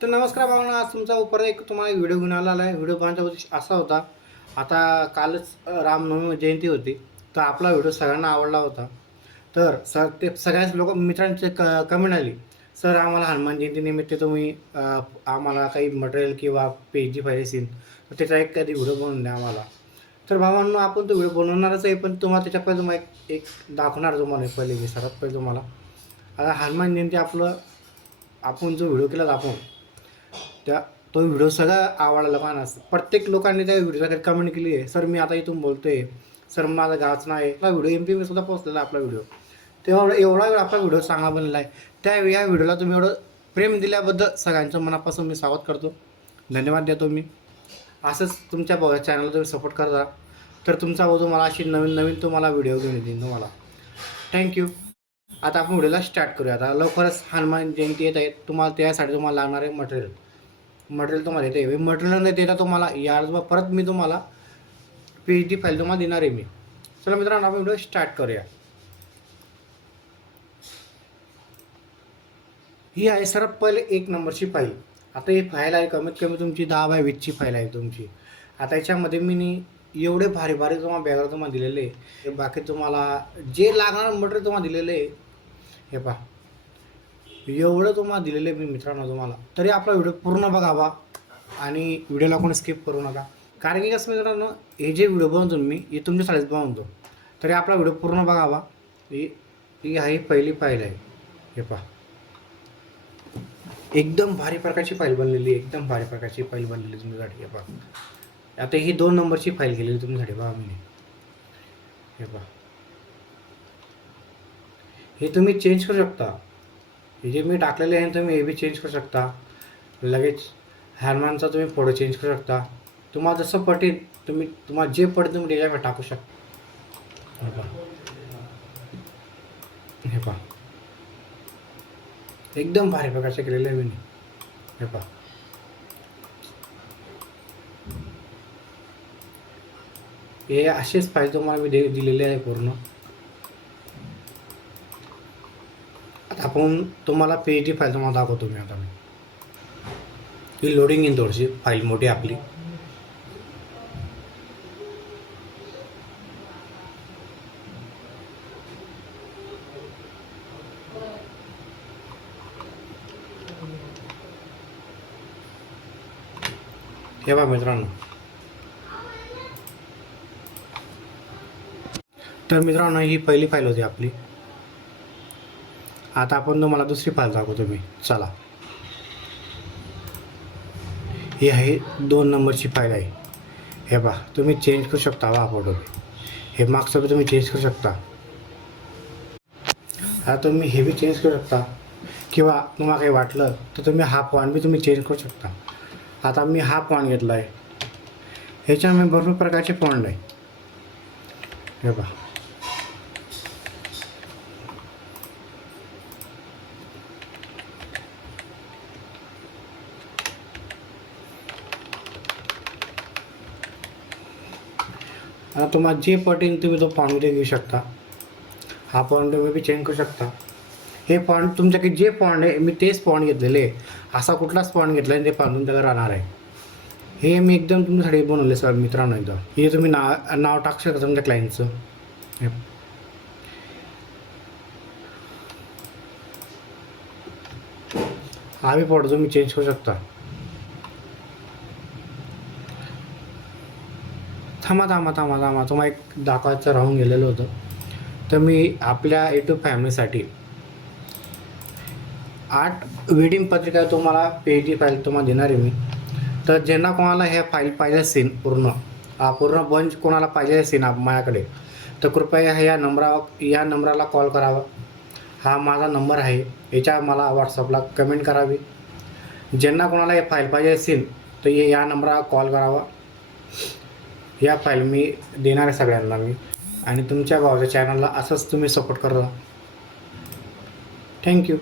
तर नमस्कार भावना, आज तुमचा परत एक तुम्हाला व्हिडिओ घेऊन आलेला आहे. व्हिडिओ पाहण्याचा उद्देश असा होता, आता कालच रामनवमी जयंती होती. तर आपला व्हिडिओ सगळ्यांना आवडला होता. तर ते सगळ्याच लोक मित्रांचे कमेंट आली, सर आम्हाला हनुमान जयंतीनिमित्त तुम्ही आम्हाला काही मटेरियल किंवा पेजी पाहिजे असेल तर त्याचा एक कधी व्हिडिओ बनवून द्या आम्हाला. तर भावांनो, आपण तो व्हिडिओ बनवणारच आहे, पण तुम्हाला त्याच्या पहिले तुम्हाला एक दाखवणार तुम्हाला. पहिले मी सर्वात पहिले तुम्हाला आता हनुमान जयंती आपण जो व्हिडिओ केला आपण त्या तो व्हिडिओ सगळा आवडला लोकांना. प्रत्येक लोकांनी त्या व्हिडिओसाठी कमेंट केली आहे, सर मी आता इथून बोलतो आहे, सर माझं गावचं नाव आहे. आपला व्हिडिओ MP सुद्धा पोहोचलेला आपला व्हिडिओ. तेव्हा एवढा वेळ आपला व्हिडिओ चांगला बनलेला आहे. या व्हिडिओला तुम्ही एवढं प्रेम दिल्याबद्दल सगळ्यांचं मनापासून मी स्वागत करतो, धन्यवाद देतो मी. असंच तुमच्या चॅनलला तुम्ही सपोर्ट करता तर तुमचा भाऊ तुम्हाला अशी नवीन नवीन तुम्हाला व्हिडिओ घेऊन येतील तुम्हाला. थँक्यू. आता आपण व्हिडिओला स्टार्ट करूया. आता लवकरच हनुमान जयंती येत आहे. त्यासाठी तुम्हाला लागणारे मटेरियल तुम्हाला येते. मटेरियल नाही देता तुम्हाला यार परत मी तुम्हाला PhD फाईल तुम्हाला देणार आहे मी. चला मित्रांनो, आपण व्हिडिओ स्टार्ट करूया. ही आहे सर्वात पहिले 1 नंबरची फाईल. आता ही फाईल आहे कमीत कमी तुमची 10x20ची फाईल आहे तुमची. आता याच्यामध्ये मी एवढे भारी भारी तुम्हाला बॅगर तुम्हाला दिलेले आहे. बाकी तुम्हाला जे लागणार मटेरियल तुम्हाला दिलेले आहे, हे पहा एवढं तुम्हाला दिलेलं आहे मी मित्रांनो तुम्हाला. तरी आपला व्हिडिओ पूर्ण बघावा आणि व्हिडिओला कोणी स्किप करू नका. कारण की कसं मित्रांनो, हे जे व्हिडिओ बनवतो मी हे तुमच्यासाठीच बनवतो. तरी आपला व्हिडिओ पूर्ण बघावा. ही आहे पहिली फाईल आहे. हे पहा एकदम भारी प्रकारची फाईल बनलेली आहे. एकदम भारी प्रकारची फाईल बनलेली तुमच्यासाठी. हे पहा आता ही 2 नंबरची फाईल केलेली तुमच्यासाठी पहा मी. हे पहा हे तुम्ही चेंज करू शकता. हे जे मी टाकलेले आहे तुम्ही हे बी चेंज करू शकता. लगेच हनुमानचा तुम्ही फोटो चेंज करू शकता. तुम्हाला जसं पटेल तुम्हाला जे पटेल तुम्ही त्याच्यामध्ये टाकू शकता. हे पहा एकदम भारी प्रकारचे केलेले आहे मी. हे पहा हे असेच फाईल तुम्हाला मी दिलेले आहे पूर्ण. आता आपण तुम्हाला PhD फाईल तुम्हाला दाखवतो मी. आता मी ही लोडिंग येईल थोडीशी फाईल मोठी आपली. हे बघा मित्रांनो, तर मित्रांनो ही पहिली फाईल होती आपली. आता आपण तुम्हाला दुसरी फाईल दाखवतो मी. चला, ही आहे 2 नंबरची फाईल आहे. हे पहा तुम्ही चेंज करू शकता वा फोटो. हे मागचं बी तुम्ही चेंज करू शकता. आता तुम्ही हे बी चेंज करू शकता किंवा तुम्हाला काही वाटलं तर तुम्ही हा फॉन्ट बी तुम्ही चेंज करू शकता. आता मी हा फॉन्ट घेतला आहे. ह्याच्यामध्ये भरपूर प्रकारचे फॉन्ट आहे. हे पहा आता तुम्हाला जे पटेल तुम्ही तो फॉन्टमध्ये घेऊ शकता. हा फॉन्ट तुम्ही बी चेंज करू शकता. हे फॉन्ट तुमच्याकडे जे फॉन्ट आहे मी तेच फॉन्ट घेतलेले आहे. असा कुठलाच फॉन्ट घेतला आहे ते फॉन्ट तुमच्याकडे राहणार आहे. हे मी एकदम तुमच्यासाठी बनवले सर मित्रांनो. एकदम हे तुम्ही नाव टाकू शकता तुमच्या क्लायंटचं. हा बी फोटो तुम्ही चेंज करू शकता. थांबा तुम्हाला एक दाखवायचं राहून गेलेलं होतं. तर मी आपल्या YouTube फॅमिलीसाठी 8 वेडिंग पत्रिका तुम्हाला PhD फाईल तुम्हाला देणार आहे मी. तर ज्यांना कोणाला ह्या फाईल पाहिजे असेल पूर्ण बंच कोणाला पाहिजे असेल माझ्याकडे, तर कृपया या नंबराला कॉल करावा. हा माझा नंबर आहे. याच्या मला व्हॉट्सअपला कमेंट करावी. ज्यांना कोणाला हे फाईल पाहिजे असेल तर या नंबरला कॉल करावा. या फाईल मी देणार आहे सगळ्यांना मी. आणि तुमच्या भावाच्या चॅनलला असंच तुम्ही सपोर्ट करा. थँक्यू.